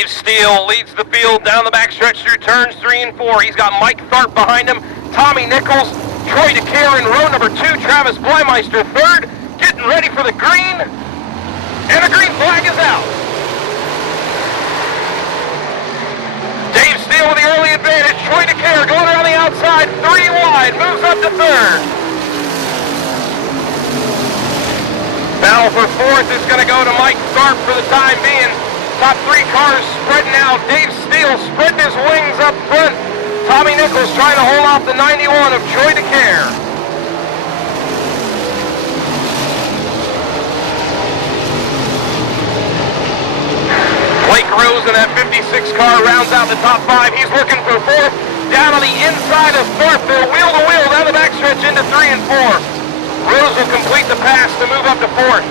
Dave Steele leads the field down the backstretch through turns 3 and 4. He's got Mike Tharp behind him, Tommy Nichols, Troy DeCare in row number 2, Travis Bleimeister third, getting ready for the green, and the green flag is out. Dave Steele with the early advantage, Troy DeCare going around the outside, 3 wide, moves up to third. Battle for fourth is going to go to Mike Tharp for the time being. Top 3 cars spreading out. Dave Steele spreading his wings up front. Tommy Nichols trying to hold off the 91 of Troy DeCare. Blake Rose in that 56 car rounds out the top 5. He's looking for fourth. Down on the inside of Tharp. They're wheel to wheel down the backstretch into 3 and 4. Rose will complete the pass to move up to fourth.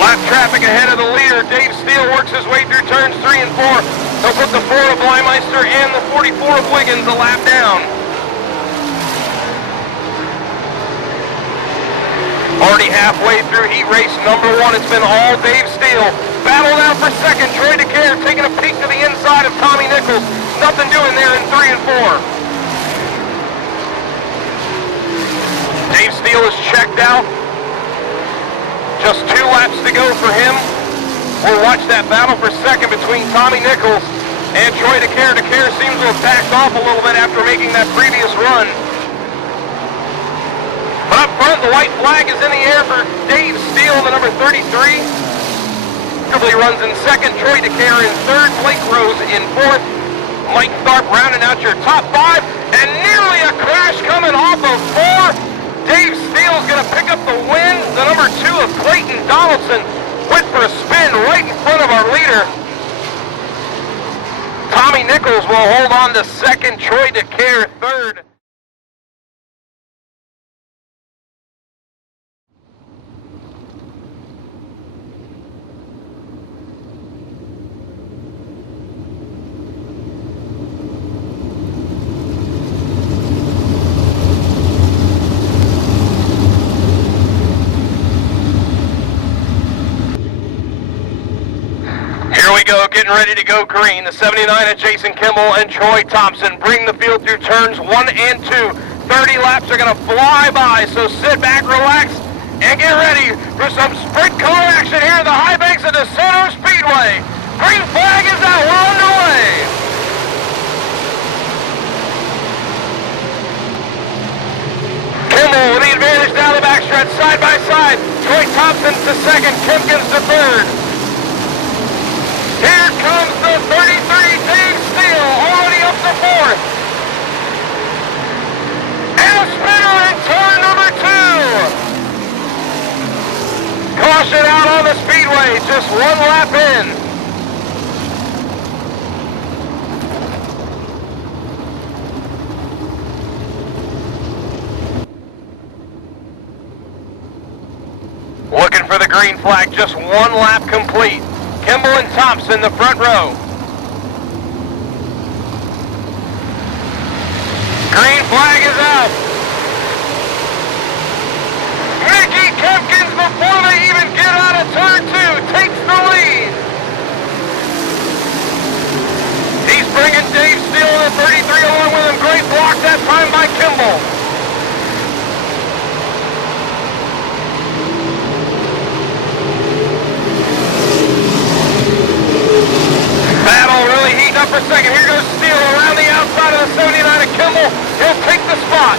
Lap traffic ahead of the leader. Dave Steele works his way through turns 3 and 4. He'll put the 4 of Bleimeister and the 44 of Wiggins a lap down. Already halfway through heat race number 1. It's been all Dave Steele. Battle now for second. Troy DeCare taking a peek to the inside of Tommy Nichols. Nothing doing there in 3 and 4. Dave Steele is checked out. Just 2 laps to go for him. We'll watch that battle for second between Tommy Nichols and Troy DeCare. DeCare seems to have backed off a little bit after making that previous run. But up front, the white flag is in the air for Dave Steele, the number 33. He runs in second, Troy DeCare in third, Blake Rose in fourth. Mike Tharp rounding out your top 5, and nearly a crash coming off of 4. Dave Steele's going to pick up the win. The number 2 of Clayton Donaldson went for a spin right in front of our leader. Tommy Nichols will hold on to second, Troy DeCare third. Getting ready to go green. The 79 of Jason Kimball and Troy Thompson bring the field through turns 1 and 2. 30 laps are going to fly by, so sit back, relax, and get ready for some sprint car action here in the high banks of Desoto Speedway. Green flag is out. We're underway. Kimball with the advantage down the backstretch, side by side. Troy Thompson to second, Kempkins to third. Here comes the 33, Dave Steele, already up to fourth. And a spinner in turn number 2. Caution out on the speedway, just 1 lap in. Looking for the green flag, just 1 lap complete. Kimball and Thompson, the front row. Green flag is out. Mickey Kempkins, before they even get out of turn 2, takes the lead. He's bringing Dave Steele in the 33 along with him. Great block that time by Kimball. Battle really heating up for second. Here goes Steele around the outside of the 79 of Kimball. He'll take the spot.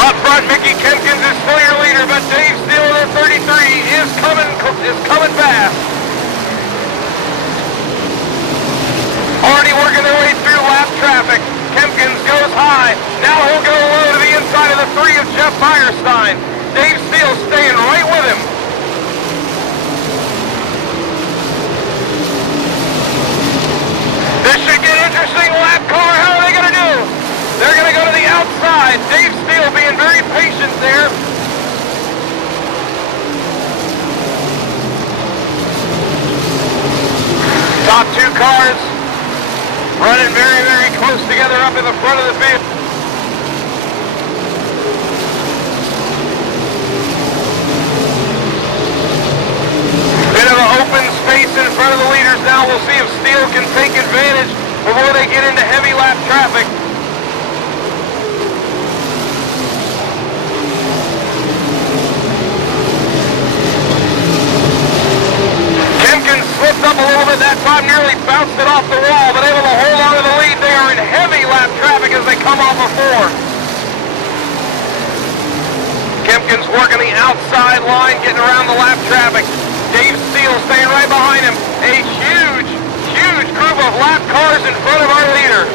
Up front, Mickey Kempkins is still your leader, but Dave Steele in the 33 is coming fast. Already working their way through lap traffic. Kempkins goes high. Now he'll go low to the inside of the 3 of Jeff Firestein. Dave Steele staying right with him. This should get interesting. Lap car, how are they going to do? They're going to go to the outside. Dave Steele being very patient there. up in the front of the field. Bit of an open space in front of the leaders now. We'll see if Steele can take advantage before they get into heavy lap traffic. Slipped up a little bit that time, nearly bounced it off the wall, but able to hold on to the lead. They are in heavy lap traffic as they come off of 4. Kempkin's working the outside line, getting around the lap traffic. Dave Steele staying right behind him. A huge, huge group of lap cars in front of our leader.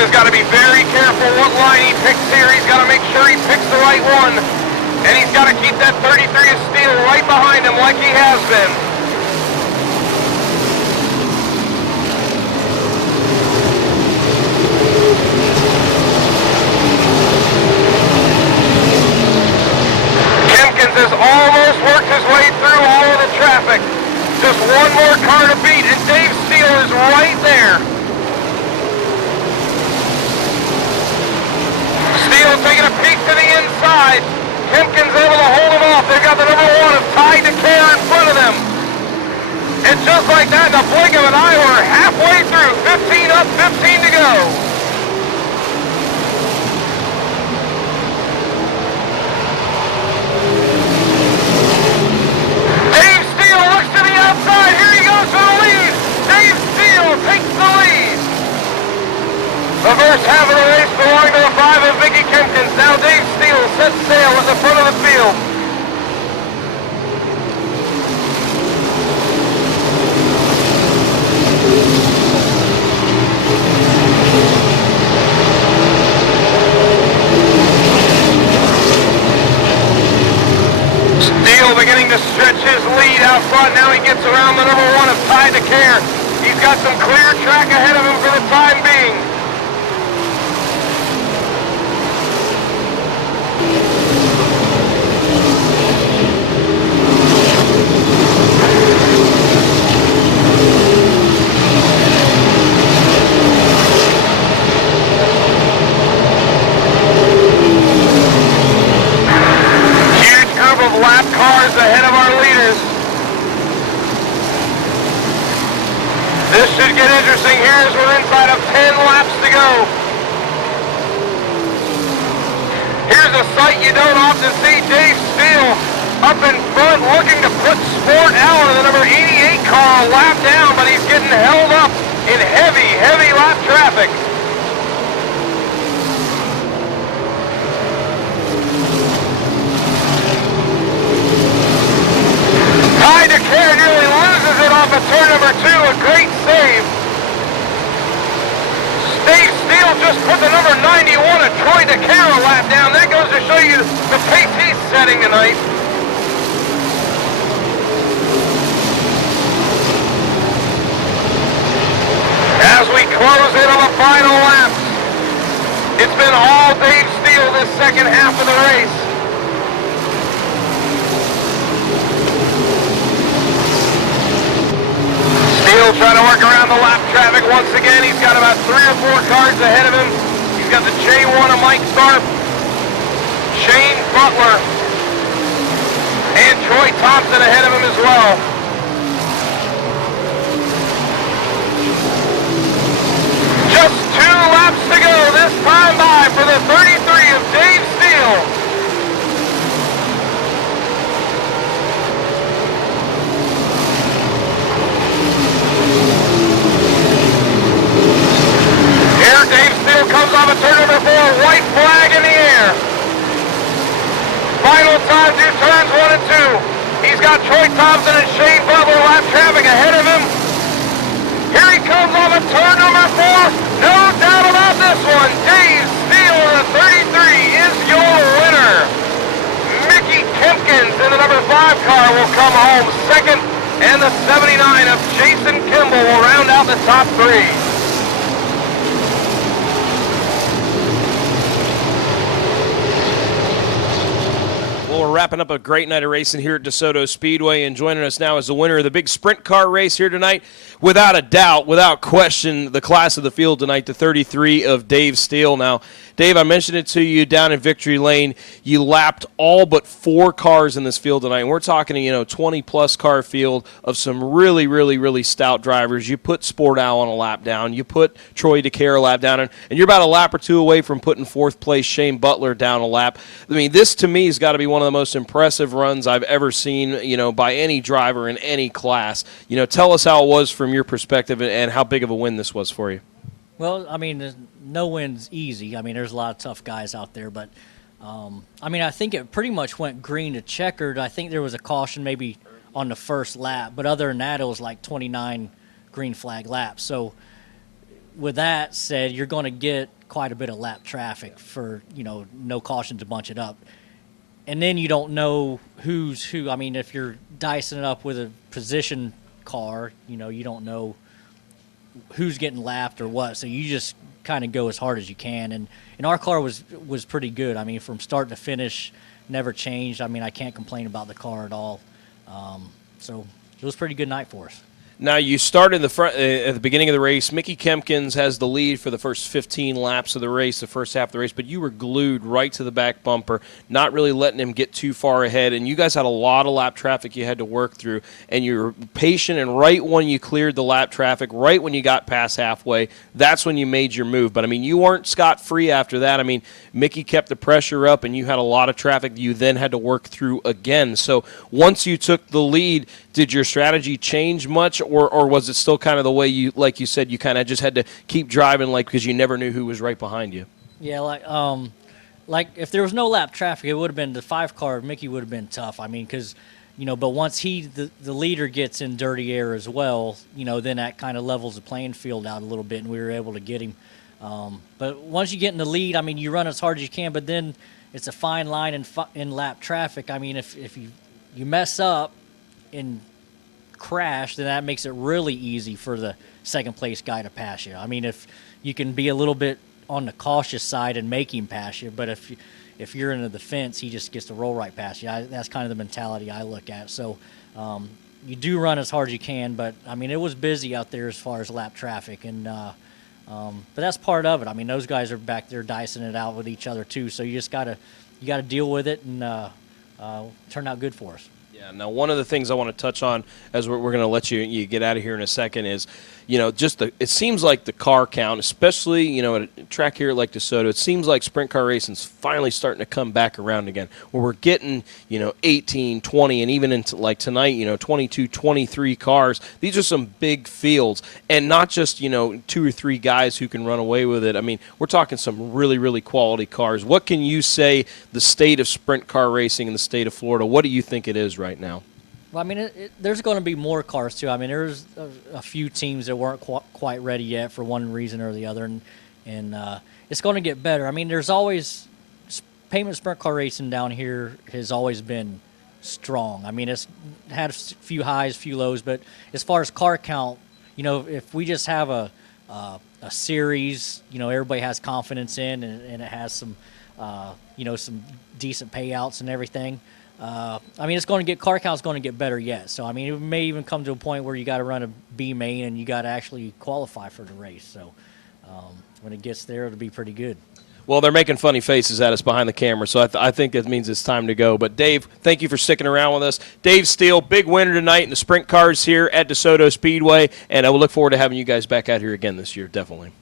Has got to be very careful what line he picks here. He's got to make sure he picks the right one. And he's got to keep that 33 of Steele right behind him like he has been. Kempkins has almost worked his way through all of the traffic. Just one more car to beat, and Dave Steele is right there. Steele taking a peek to the inside. Kempkin's able to hold him off. They've got the number 1 of Ty DeCare in front of them. And just like that, in a blink of an eye, we're halfway through. 15 up, 15 to go. Dave Steele looks to the outside. Here he goes for the lead. Dave Steele takes the lead. The first half of the race belonged to the 5 of Mickey Kempkins. Now Dave Steele sets sail at the front of the field. Steele beginning to stretch his lead out front. Now he gets around the number 1 of Ty DeCare. He's got some clear track ahead of him for the time being. Lap cars ahead of our leaders. This should get interesting here as we're inside of 10 laps to go. Here's a sight you don't often see. Dave Steele up in front looking to put Sport out of the number 88 car a lap down, but he's getting held up in heavy, heavy lap traffic. Ty DeCare nearly loses it off of turn number 2, a great save. Dave Steele just put the number 91 of Troy DeCare a lap down. That goes to show you the pace he's setting tonight. As we close in on the final laps, it's been all Dave Steele this second half of the race. Steele trying to work around the lap traffic once again. He's got about 3 or 4 cars ahead of him. He's got the J1 of Mike Tharp, Shane Butler, and Troy Thompson ahead of him as well. Just 2 laps to go this time by for the 33 of Dave Steele. Here Dave Steele comes off of turn number 4, white flag in the air. Final time, do turns 1 and 2. He's got Troy Thompson and Shane Butler lap traffic ahead of him. Here he comes off of turn number 4. No doubt about this one. Dave Steele in the 33 is your winner. Mickey Kempkins in the number 5 car will come home second, and the 79 of Jason Kimball will round out the top 3. we're wrapping up a great night of racing here at Desoto Speedway, and joining us now is the winner of the big sprint car race here tonight. Without a doubt, without question, the class of the field tonight, the 33 of Dave Steele. Now, Dave, I mentioned it to you down in Victory Lane. You lapped all but 4 cars in this field tonight. And we're talking, 20-plus car field of some really, really, really stout drivers. You put Sport Al on a lap down. You put Troy DeCare a lap down. And you're about a lap or two away from putting 4th place Shane Butler down a lap. I mean, this to me has got to be one of the most impressive runs I've ever seen, by any driver in any class. Tell us how it was from your perspective and how big of a win this was for you. Well, I mean, no win's easy. I mean, there's a lot of tough guys out there, but I think it pretty much went green to checkered. I think there was a caution maybe on the first lap, but other than that, it was like 29 green flag laps. So with that said, you're going to get quite a bit of lap traffic for, no caution to bunch it up. And then you don't know who's who. I mean, if you're dicing it up with a position car, you don't know who's getting lapped or what. So you just kind of go as hard as you can. And our car was pretty good. I mean, from start to finish, never changed. I mean, I can't complain about the car at all. So it was a pretty good night for us. Now, you start in the front at the beginning of the race. Mickey Kempkins has the lead for the first 15 laps of the race, the first half of the race, but you were glued right to the back bumper, not really letting him get too far ahead, and you guys had a lot of lap traffic you had to work through, and you were patient, and right when you cleared the lap traffic, right when you got past halfway, that's when you made your move. But, I mean, you weren't scot-free after that. I mean, Mickey kept the pressure up, and you had a lot of traffic you then had to work through again. So once you took the lead, did your strategy change much, or was it still kind of the way you, like you said, you kind of just had to keep driving, because you never knew who was right behind you? Yeah, like if there was no lap traffic, it would have been the 5 car. Mickey would have been tough. I mean, because but once the leader gets in dirty air as well, then that kind of levels the playing field out a little bit, and we were able to get him. But once you get in the lead, I mean, you run as hard as you can, but then it's a fine line in lap traffic. I mean, if you mess up and crash, then that makes it really easy for the second place guy to pass you. I mean, if you can be a little bit on the cautious side and make him pass you, but if you're into the fence, he just gets to roll right past you. That's kind of the mentality I look at. So you do run as hard as you can, but I mean, it was busy out there as far as lap traffic, and but that's part of it. I mean, those guys are back there dicing it out with each other too, so you just gotta deal with it, and turn out good for us. Yeah. Now, one of the things I want to touch on as we're going to let you get out of here in a second is, it seems like the car count, especially, at a track here like DeSoto, it seems like sprint car racing's finally starting to come back around again, where we're getting, 18, 20, and even into like tonight, 22, 23 cars. These are some big fields, and not just, 2 or 3 guys who can run away with it. I mean, we're talking some really, really quality cars. What can you say the state of sprint car racing in the state of Florida, what do you think it is right now? Well, I mean, there's going to be more cars, too. I mean, there's a few teams that weren't quite ready yet for one reason or the other, and it's going to get better. I mean, there's always – pavement sprint car racing down here has always been strong. I mean, it's had a few highs, few lows, but as far as car count, if we just have a series, everybody has confidence in, and it has some, some decent payouts and everything – I mean, car count's going to get better yet. So, I mean, it may even come to a point where you got to run a B main and you got to actually qualify for the race. So, when it gets there, it'll be pretty good. Well, they're making funny faces at us behind the camera, so I think it means it's time to go. But, Dave, thank you for sticking around with us. Dave Steele, big winner tonight in the sprint cars here at DeSoto Speedway, and I will look forward to having you guys back out here again this year, definitely.